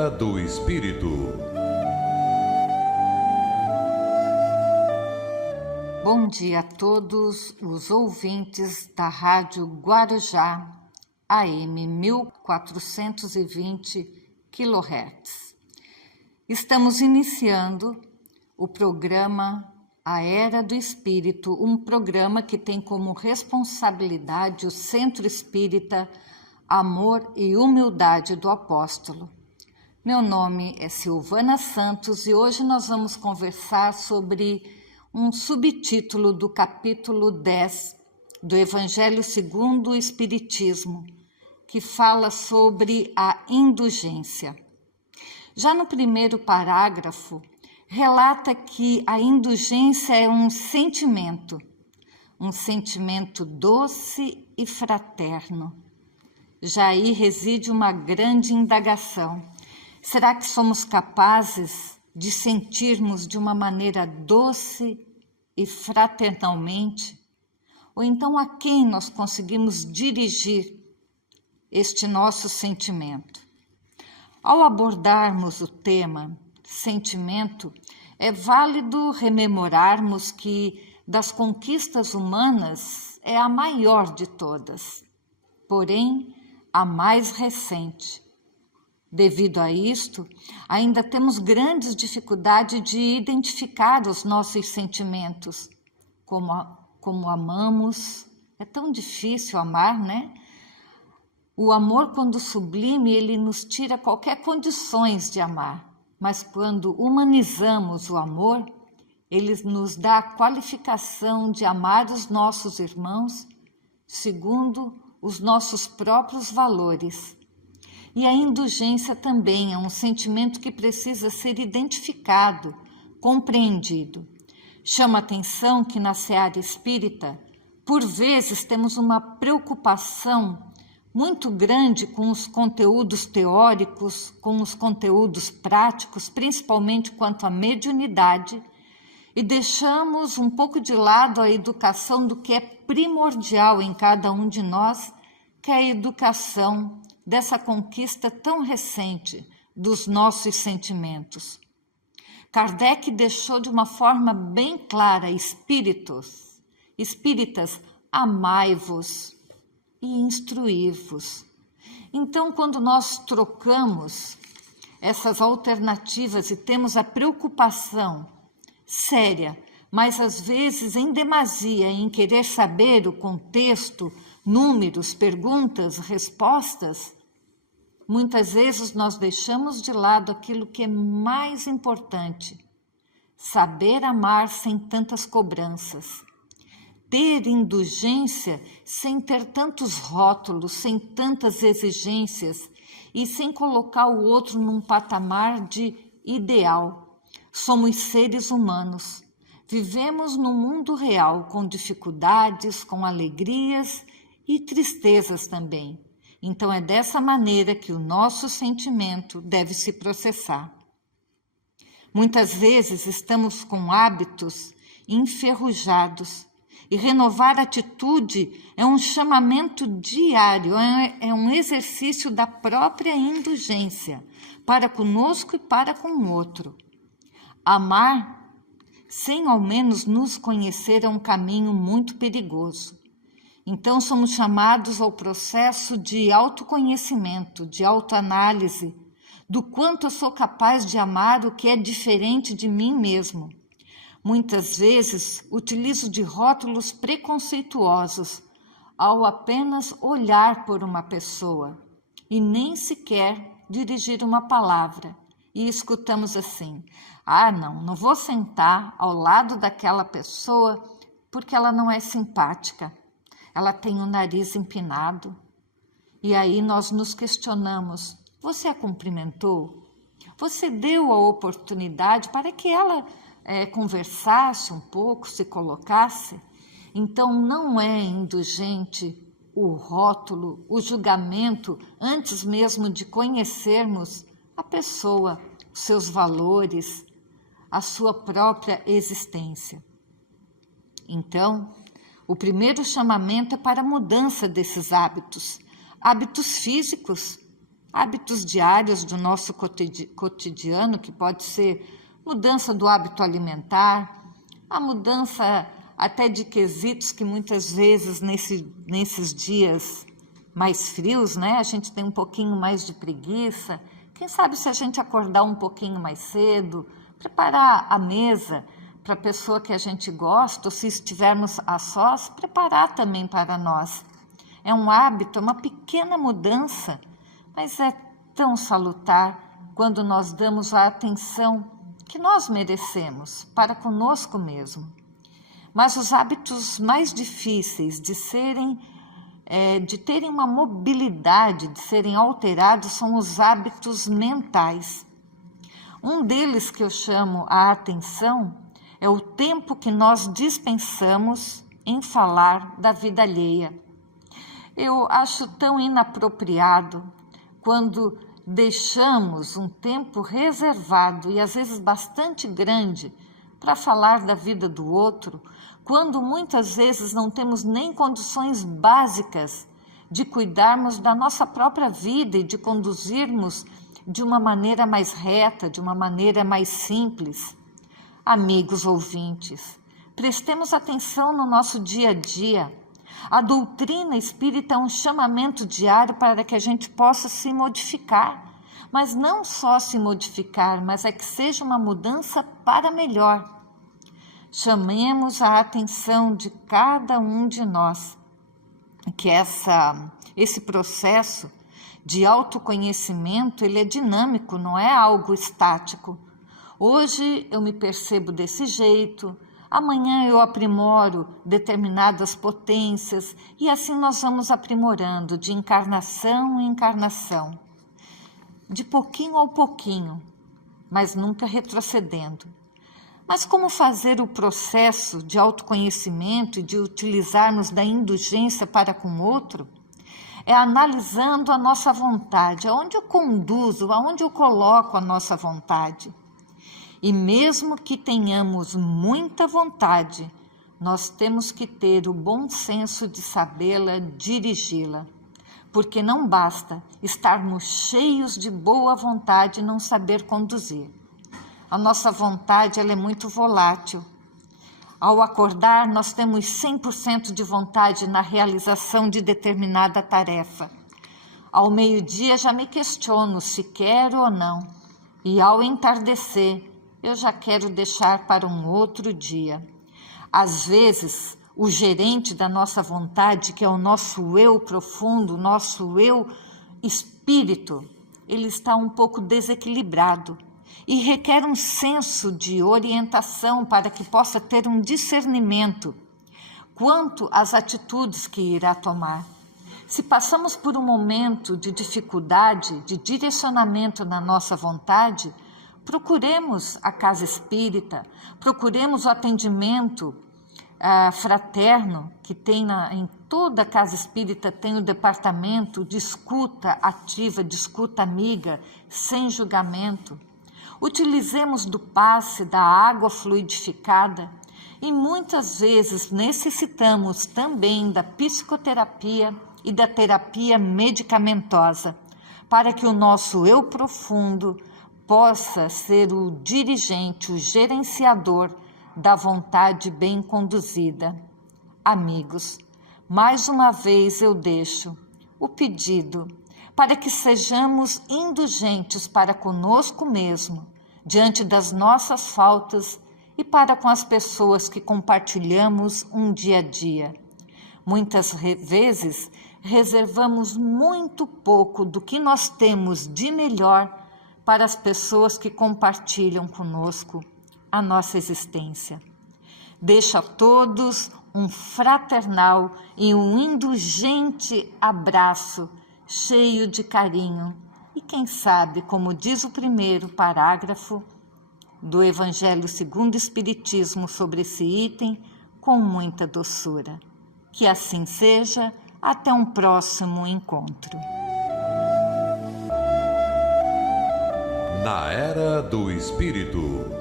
Era do Espírito. Bom dia a todos os ouvintes da Rádio Guarujá, AM 1420 kHz. Estamos iniciando o programa A Era do Espírito, um programa que tem como responsabilidade o Centro Espírita Amor e Humildade do Apóstolo. Meu nome é Silvana Santos e hoje nós vamos conversar sobre um subtítulo do capítulo 10 do Evangelho segundo o Espiritismo, que fala sobre a indulgência. Já no primeiro parágrafo, relata que a indulgência é um sentimento doce e fraterno. Já aí reside uma grande indagação. Será que somos capazes de sentirmos de uma maneira doce e fraternalmente? Ou então a quem nós conseguimos dirigir este nosso sentimento? Ao abordarmos o tema sentimento, é válido rememorarmos que das conquistas humanas é a maior de todas, porém a mais recente. Devido a isto, ainda temos grandes dificuldades de identificar os nossos sentimentos, como amamos. É tão difícil amar, né? O amor, quando sublime, ele nos tira qualquer condições de amar, mas quando humanizamos o amor, ele nos dá a qualificação de amar os nossos irmãos segundo os nossos próprios valores. E a indulgência também é um sentimento que precisa ser identificado, compreendido. Chama a atenção que na seara espírita, por vezes temos uma preocupação muito grande com os conteúdos teóricos, com os conteúdos práticos, principalmente quanto à mediunidade, e deixamos um pouco de lado a educação do que é primordial em cada um de nós, que é a educação dessa conquista tão recente dos nossos sentimentos. Kardec deixou de uma forma bem clara: espíritas, amai-vos e instruí-vos. Então, quando nós trocamos essas alternativas e temos a preocupação séria, mas às vezes em demasia, em querer saber o contexto, números, perguntas, respostas, muitas vezes nós deixamos de lado aquilo que é mais importante: saber amar sem tantas cobranças, ter indulgência sem ter tantos rótulos, sem tantas exigências e sem colocar o outro num patamar de ideal. Somos seres humanos, vivemos no mundo real com dificuldades, com alegrias e tristezas também. Então é dessa maneira que o nosso sentimento deve se processar. Muitas vezes estamos com hábitos enferrujados e renovar a atitude é um chamamento diário, é um exercício da própria indulgência para conosco e para com o outro. Amar sem ao menos nos conhecer é um caminho muito perigoso. Então somos chamados ao processo de autoconhecimento, de autoanálise, do quanto eu sou capaz de amar o que é diferente de mim mesmo. Muitas vezes utilizo de rótulos preconceituosos ao apenas olhar por uma pessoa e nem sequer dirigir uma palavra. E escutamos assim: não vou sentar ao lado daquela pessoa porque ela não é simpática, ela tem o nariz empinado. E aí nós nos questionamos: você a cumprimentou? Você deu a oportunidade para que ela conversasse um pouco, se colocasse? Então não é indulgente o rótulo, o julgamento, antes mesmo de conhecermos a pessoa, os seus valores, a sua própria existência. Então, o primeiro chamamento é para a mudança desses hábitos físicos, Hábitos diários do nosso cotidiano, que pode ser mudança do hábito alimentar, a mudança até de quesitos que muitas vezes nesses dias mais frios, né, a gente tem um pouquinho mais de preguiça. Quem sabe se a gente acordar um pouquinho mais cedo, preparar a mesa para a pessoa que a gente gosta, ou se estivermos a sós, preparar também para nós. É um hábito, é uma pequena mudança, mas é tão salutar quando nós damos a atenção que nós merecemos para conosco mesmo. Mas os hábitos mais difíceis de terem uma mobilidade, de serem alterados, são os hábitos mentais. Um deles que eu chamo a atenção é o tempo que nós dispensamos em falar da vida alheia. Eu acho tão inapropriado quando deixamos um tempo reservado e às vezes bastante grande para falar da vida do outro, quando muitas vezes não temos nem condições básicas de cuidarmos da nossa própria vida e de conduzirmos de uma maneira mais reta, de uma maneira mais simples. Amigos ouvintes, prestemos atenção no nosso dia a dia. A doutrina espírita é um chamamento diário para que a gente possa se modificar, mas não só se modificar, mas é que seja uma mudança para melhor. Chamemos a atenção de cada um de nós, que esse processo de autoconhecimento, ele é dinâmico, não é algo estático. Hoje eu me percebo desse jeito, amanhã eu aprimoro determinadas potências e assim nós vamos aprimorando de encarnação em encarnação, de pouquinho ao pouquinho, mas nunca retrocedendo. Mas como fazer o processo de autoconhecimento e de utilizarmos da indulgência para com o outro? É analisando a nossa vontade, aonde eu conduzo, aonde eu coloco a nossa vontade. E mesmo que tenhamos muita vontade, nós temos que ter o bom senso de sabê-la dirigi-la. Porque não basta estarmos cheios de boa vontade e não saber conduzir. A nossa vontade ela é muito volátil. Ao acordar, nós temos 100% de vontade na realização de determinada tarefa. Ao meio-dia já me questiono se quero ou não. E ao entardecer, eu já quero deixar para um outro dia. Às vezes, o gerente da nossa vontade, que é o nosso eu profundo, o nosso eu espírito, ele está um pouco desequilibrado e requer um senso de orientação para que possa ter um discernimento quanto às atitudes que irá tomar. Se passamos por um momento de dificuldade, de direcionamento na nossa vontade, procuremos a casa espírita, procuremos o atendimento fraterno, que tem em toda a casa espírita tem o departamento de escuta ativa, de escuta amiga, sem julgamento. Utilizemos do passe, da água fluidificada e muitas vezes necessitamos também da psicoterapia e da terapia medicamentosa para que o nosso eu profundo possa ser o dirigente, o gerenciador da vontade bem conduzida. Amigos, mais uma vez eu deixo o pedido para que sejamos indulgentes para conosco mesmo, diante das nossas faltas e para com as pessoas que compartilhamos um dia a dia. Muitas vezes reservamos muito pouco do que nós temos de melhor para as pessoas que compartilham conosco a nossa existência. Deixo a todos um fraternal e um indulgente abraço, cheio de carinho. E quem sabe, como diz o primeiro parágrafo do Evangelho segundo o Espiritismo sobre esse item, com muita doçura. Que assim seja, até um próximo encontro. Na Era do Espírito.